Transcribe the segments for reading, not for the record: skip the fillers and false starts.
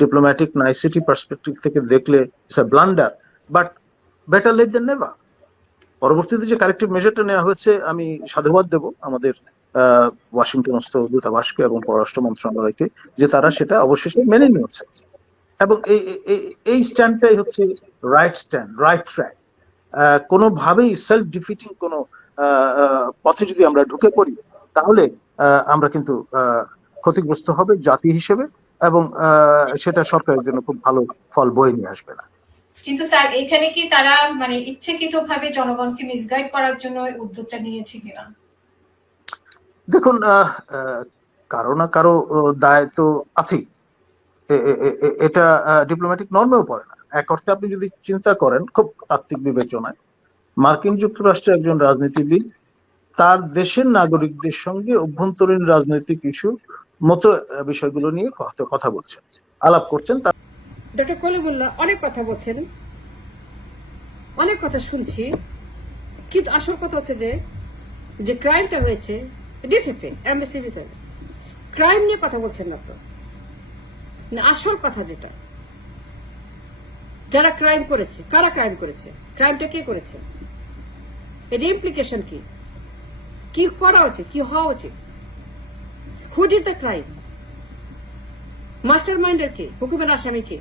Diplomatic নাইসিটি perspective থেকে দেখলে it's a blunder, but better late than never. পরবর্তীতে যে কারেক্টিভ মেজারটা নেওয়া হয়েছে, আমি সাধুবাদ দেব আমাদের ওয়াশিংটনস্থ দূতাবাসকে এবং পররাষ্ট্র মন্ত্রণালয়কে, যে তারা সেটা অবশেষে মেনে নিয়েছে। এবং এই স্ট্যান্ডটাই হচ্ছে রাইট স্ট্যান্ড, রাইট ট্র্যাক। কোনোভাবেই সেলফ ডিফিটিং কোনো পথে যদি আমরা ঢুকে পড়ি, তাহলে আমরা কিন্তু ক্ষতিগ্রস্ত হবে জাতি হিসেবে, এবং সেটা সরকারের জন্য খুব ভালো ফল বয়ে নিয়ে আসবে না। কিন্তু স্যার, এখানে কি তারা মানে ইচ্ছাকৃতভাবে জনগণকে মিসগাইড করার জন্য উদ্যোগটা নিয়েছে কিনা? দেখুন, কারো না কারো দায় তো আছেই, এটা ডিপ্লোম্যাটিক নর্মেও পড়ে না। এক অর্থে আপনি যদি চিন্তা করেন খুব তাত্ত্বিক বিবেচনায়, মার্কিন যুক্তরাষ্ট্রের একজন রাজনীতিবিদ তার দেশের নাগরিকদের সঙ্গে অভ্যন্তরীণ রাজনৈতিক ইস্যু মতো বিষয়গুলো নিয়ে কথা বলছেন, আলাপ করছেন। ডক্টর কলিমুল্লাহ অনেক কথা বলছেন, অনেক কথা শুনছি, কিন্তু আসল কথা হচ্ছে যে ক্রাইমটা হয়েছে ডিসিতে, এমবাসির ভিতরে। ক্রাইম নিয়ে কথা বলছেন না তো, না আসল কথা যেটা, যারা ক্রাইম করেছে, কারা ক্রাইম করেছে, ক্রাইমটা কে করেছে, এর ইমপ্লিকেশন কি, কি করা উচিত, কি হওয়া উচিত, who did the crime, master মাইন্ডের কে, হুকুমের আসামি কে,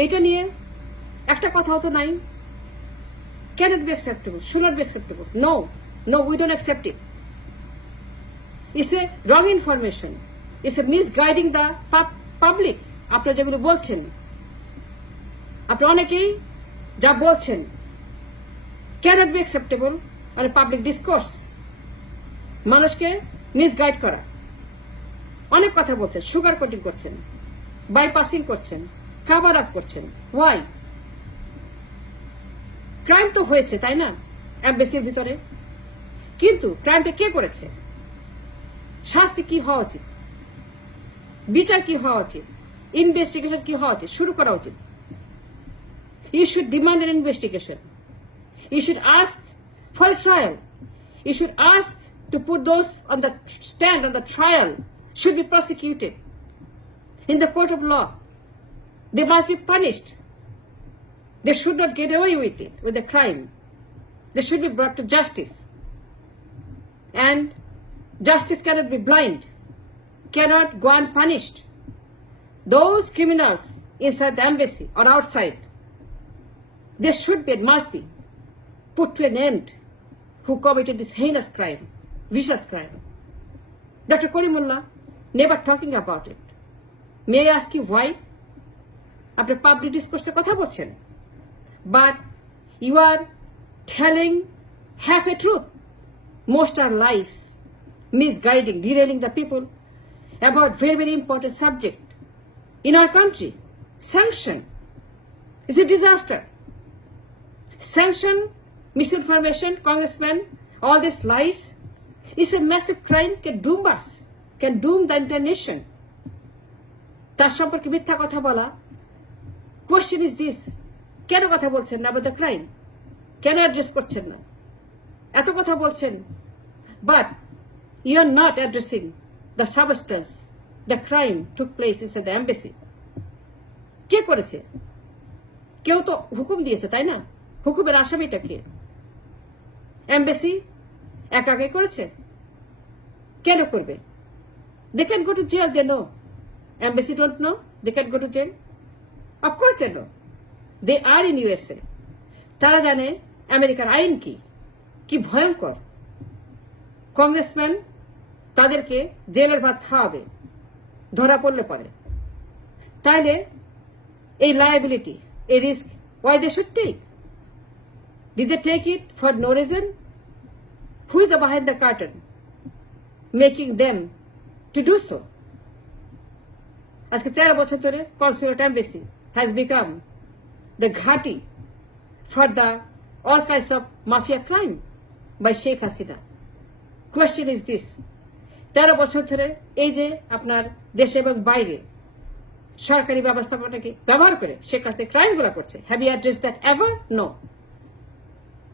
এইটা নিয়ে একটা কথা হতো নাই। Cannot be acceptable, should not be acceptable. No, we don't accept it. It's a wrong information. It's a misguiding the public. আপনারা যেগুলো বলছেন, আপনারা অনেকেই যা বলছেন cannot be acceptable on a public discourse. মানুষকে মিসগাইড করা, অনেক কথা বলছেন, সুগার কোটিং করছেন, বাইপাসিং করছেন, কাভার আপ করছেন। ওয়াই? ক্রাইম তো হয়েছে, তাই না, এমবাসির ভিতরে, কিন্তু ক্রাইমটা কে করেছে, শাস্তি কি হওয়া উচিত, বিচার কি হওয়া উচিত, ইনভেস্টিগেশন কি হওয়া উচিত, শুরু করা উচিত। You should demand an investigation. You should ask for a trial. You should ask to put those on the stand on the trial, should be prosecuted in the court of law. They must be punished. They should not get away with it, with the crime. They should be brought to justice. And justice cannot be blind, cannot go unpunished. Those criminals inside the embassy or outside, they should be and must be put to an end, who committed this heinous crime, vicious crime. Dr. Kalimullah never talking about it. May I ask you why? After public discourse কথা বলছেন, but you are telling half a truth. Most are lies, misguiding, derailing the people about very, very important subject in our country. Sanction is a disaster. Sanction, misinformation, congressmen, all these lies is a massive crime, can doom us, can doom the entire nation. তার সম্পর্কে মিথ্যা কথা বলা। Question is this, কেন কথা বলছেন না about the crime? কেন অ্যাড্রেস করছেন না? এত কথা বলছেন, but you are not addressing the substance. The crime took place inside the embassy. কে করেছে? কেউ তো হুকুম দিয়েছে, তাই না? হুকুমের আসামিটা কে? এমবাসি একাকে করেছে? কেন করবে? They can go to jail, they know. Embassy don't know, they can go to jail. Of course they know. They are in USA. তারা জানে আমেরিকার আইন কি, কি ভয়ঙ্কর। কংগ্রেসম্যান তাদেরকে জেলের ভাত খাওয়াবে ধরা পড়লে পরে। তাইলে এই লায়াবিলিটি, এই risk, why they should take? Did they take it for no reason? Who is the behind the curtain making them to do so? আজকে 13 বছর ধরে consulate embassy has become the ঘাঁটি for the all kinds of mafia crime by Sheikh Hasina. Question is this, 13 বছর ধরে এই যে আপনার দেশে এবং বাইরে সরকারি ব্যবস্থাপনাকে ব্যবহার করে শেখ হাসিনা ক্রাইমগুলো করছে, have you address that ever? No.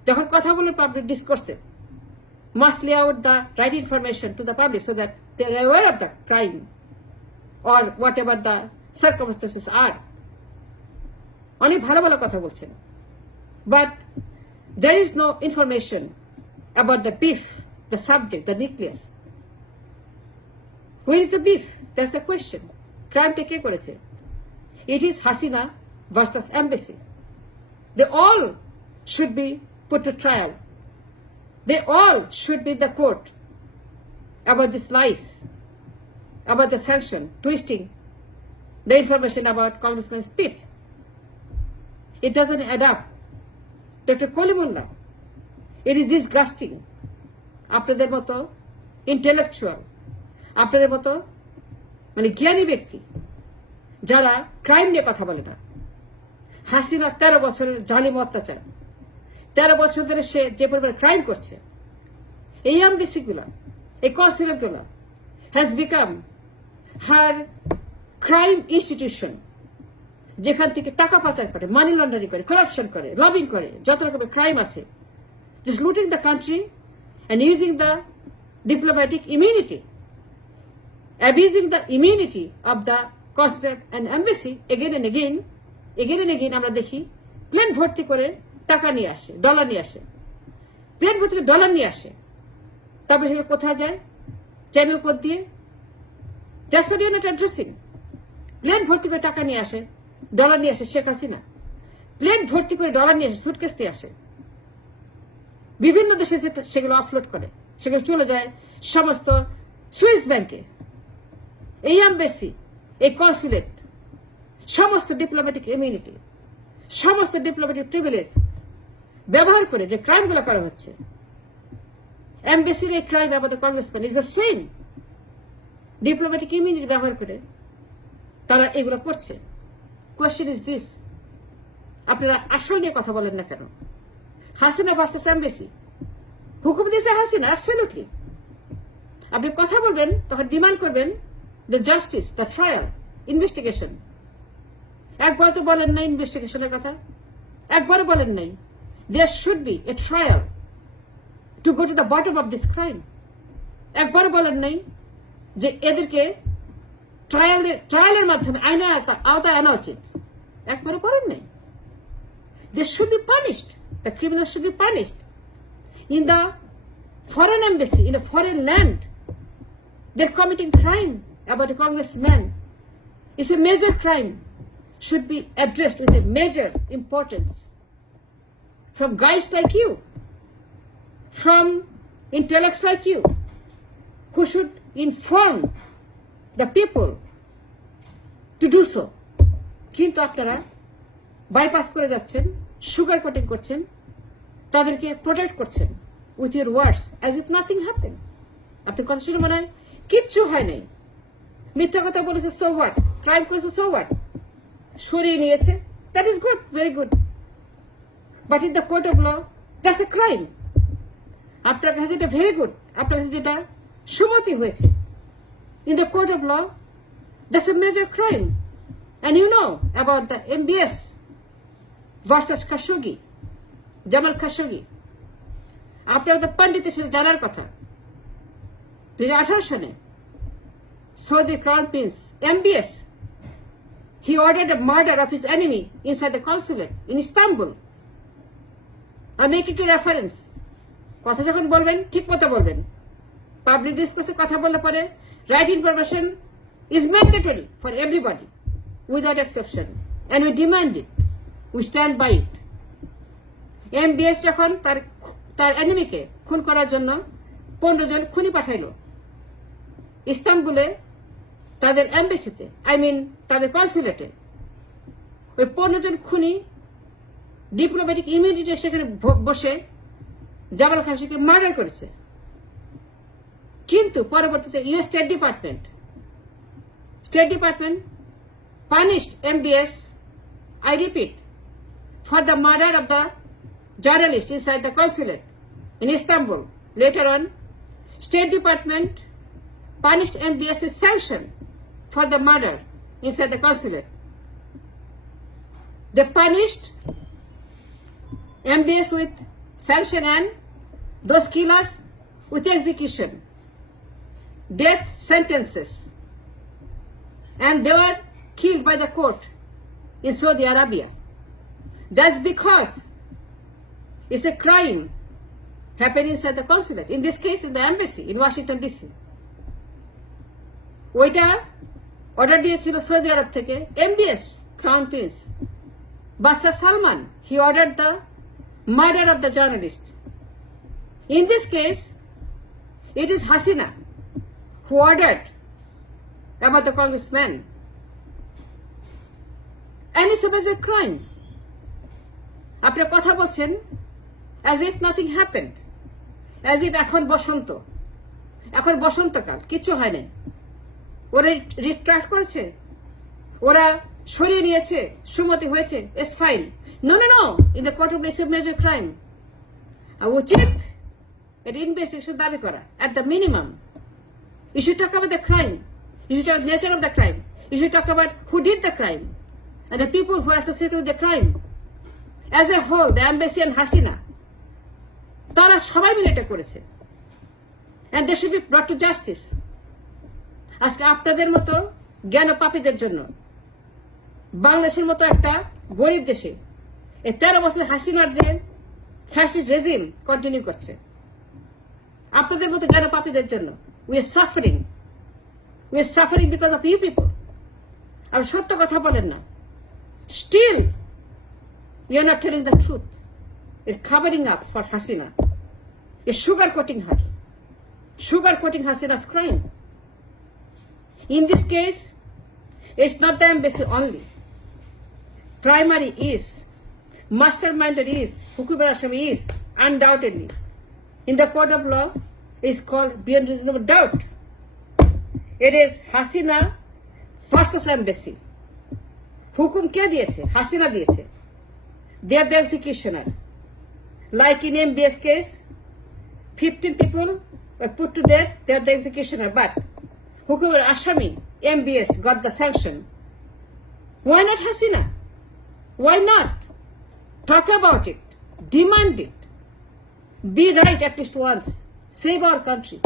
যখন কথা বলে পাবলিক ডিসকোর্সে, must lay out the right information to the public so that they are aware of the crime or whatever the circumstances are. অনেক ভালো ভালো কথা বলছেন, but there is no information about the beef, the subject, the nucleus. Where is the beef? That's the question. Crime-টা কে করেছে? It is Hasina versus embassy. They all should be put to trial. They all should be in the court about these lies, about the sanction, twisting the information about Congressman's speech. It doesn't add up. Dr. Kolimullah, it is disgusting. আপনাদের মতো intellectual, আপনাদের মতো মানে জ্ঞানী ব্যক্তি যারা crime নিয়ে কথা বলে না। হাসিনা 13 বছরের জালিম অত্যাচার, 13 বছর ধরে সে যে পরিমাণ ক্রাইম করছে, এই এমবেসিগুলা, এই কনসুলেটগুলা has become her crime institution, যেখান থেকে টাকা পাচার করে, মানি লন্ডারিং করে, করাপশন করে, লবিং করে, যত রকমের ক্রাইম আছে, just looting the country and using the diplomatic immunity, abusing the immunity of the consulate and embassy again and again. আমরা দেখি প্লেন ভর্তি করে টাকা নিয়ে আসে, ডলার নিয়ে আসে, প্লেন ভর্তি করে ডলার নিয়ে আসে, তারপরে সেগুলো কোথায় যায়? চ্যানেল কোড দিয়ে। That's what you're not addressing. Plane ভর্তি করে টাকা নিয়ে আসে, ডলার নিয়ে আসে শেখ হাসিনা, প্লেন ভর্তি করে ডলার নিয়ে আসে, সুটকেস দিয়ে আসে, বিভিন্ন দেশে সেগুলো অফলোড করে, সেগুলো চলে যায় সমস্ত সুইস ব্যাংকে। এই এমবেসি, এই কনসুলেট, সমস্ত ডিপ্লোম্যাটিক ইমিউনিটি, সমস্ত ডিপ্লোম্যাটিক প্রিভিলেজ ব্যবহার করে যে ক্রাইমগুলো করা হচ্ছে, এমবেসির এই ক্রাইম আমাদের congressman is the same. Diplomatic immunity ব্যবহার করে তারা এগুলো করছে। কোয়েশ্চেন ইজ দিস, আপনারা আসল নিয়ে কথা বলেন না কেন? হাসিনা ভার্সেস এমবেসি, হুকুম দিয়েছে হাসিনা, অ্যাবসলিউটলি। আপনি কথা বলবেন তখন ডিমান্ড করবেন the justice, the trial, investigation. একবার তো বলেন নাই ইনভেস্টিগেশনের কথা, একবারও বলেন নাই there should be a trial to go to the bottom of this crime. একবারও বলেন নাই যে এদেরকে ট্রায়ালের মাধ্যমে আইনের আওতায় আনা উচিত, একবারও বলেন নাই। They should be punished. The criminals should be punished. In the foreign embassy, in a foreign land, they're committing crime about a congressman. It's a major crime. Should be addressed with a major importance. From guys like you, from intellects like you, who should inform the people to do so. কিন্তু আপনারা bypass করে যাচ্ছেন, sugar coating করছেন, তাদেরকে protect করছেন with your words as if nothing happen. আপনার কথা শুনে মনে হয় কিচ্ছু হয় নাই, মিথ্যা কথা বলেছে, সো হোয়াট, ক্রাইম করেছে, সো হোয়াট, সরিয়ে নিয়েছে, that is good, very good, but in the court of law that's a crime. আপনার কাছে যেটা ভেরি গুড, আপনার কাছে যেটা সুমতি হয়েছে, in the court of law, that's a major crime. And you know about the MBS versus Khashoggi, Jamal Khashoggi. After the Pandit জানার কথা 2018 সালে Saudi Crown Prince MBS, he ordered the murder of his enemy inside the consulate in Istanbul. I make it a reference. কথা যখন বলবেন ঠিক মতো বলবেন। Public ডিসকাসে কথা বললে পরে right information is mandatory for everybody without exception, and we demand it, we stand by it. MBS যখন তার এনিমিকে খুন করার জন্য 15 জন খুনি পাঠাইলো ইস্তাম্বুলে, তাদের এমবেসিতে, তাদের কনসুলেটে, ওই 15 জন খুনি ডিপ্লোম্যাটিক ইমিউনিটি সেখানে বসে জামাল খাশোগিকে মার্ডার করেছে। কিন্তু পরবর্তীতে US state department punished MBS, I repeat, for the murder of the journalist inside the consulate in Istanbul. Later on, State Department punished MBS with sanction for the murder inside the consulate. They punished MBS with sanction and those killers with execution, death sentences. And they were killed by the court in Saudi Arabia. That's because it's a crime happening inside the consulate. In this case, in the embassy in Washington, D.C. ওইটা order দিয়েছিল Saudi আরব থেকে MBS crown Prince বাদশাহ Salman. He ordered the murder of the journalist. In this case, it is Hasina who ordered about the congressman. And it's a major crime. আপনি কথা বলছেন as if nothing happened. As if এখন বসন্তকাল, কিছু হয় নাই. ওরা রিট্রাক্ট করেছে, ওরা সরিয়ে নিয়েছে, সুমতি হয়েছে, it's fine. No, in the court of it's a major crime. আর উচিত এটা ইনভেস্টিগেশন দাবি করা at the minimum. You should talk about the crime. You should talk about the nature of the crime. You should talk about who did the crime and the people who are associated with the crime. As a whole, the embassy and Hasina, তারা সবাই মিলে এটা করেছে. And they should be brought to justice. আজকে আপনাদের মতো জ্ঞান পাপীদের জন্য বাংলাদেশের মতো একটা গরিব দেশে এই 13 বছর হাসিনার যে ফ্যাসিস্ট রেজিম কন্টিনিউ করছে, আপনাদের মতো জ্ঞান পাপীদের জন্য we are suffering because of you people. আর সত্য কথা বলেন না. Still you are not telling the truth. You're covering up for Hasina. You're sugarcoating Hasina's crime. In this case, it's not the embassy only. Primary is, masterminded is, Hukubar Ashami is, undoubtedly. In the court of law, it is called beyond reasonable doubt. It is Hasina versus embassy. Hukum ke diyece? Hasina diyece. They are the executioner. Like in MBS case, 15 people were put to death, they are the executioner. But Hukubar Ashami, MBS, got the sanction. Why not Hasina? Why not? Talk about it. Demand it. Be right at least once. Save our country.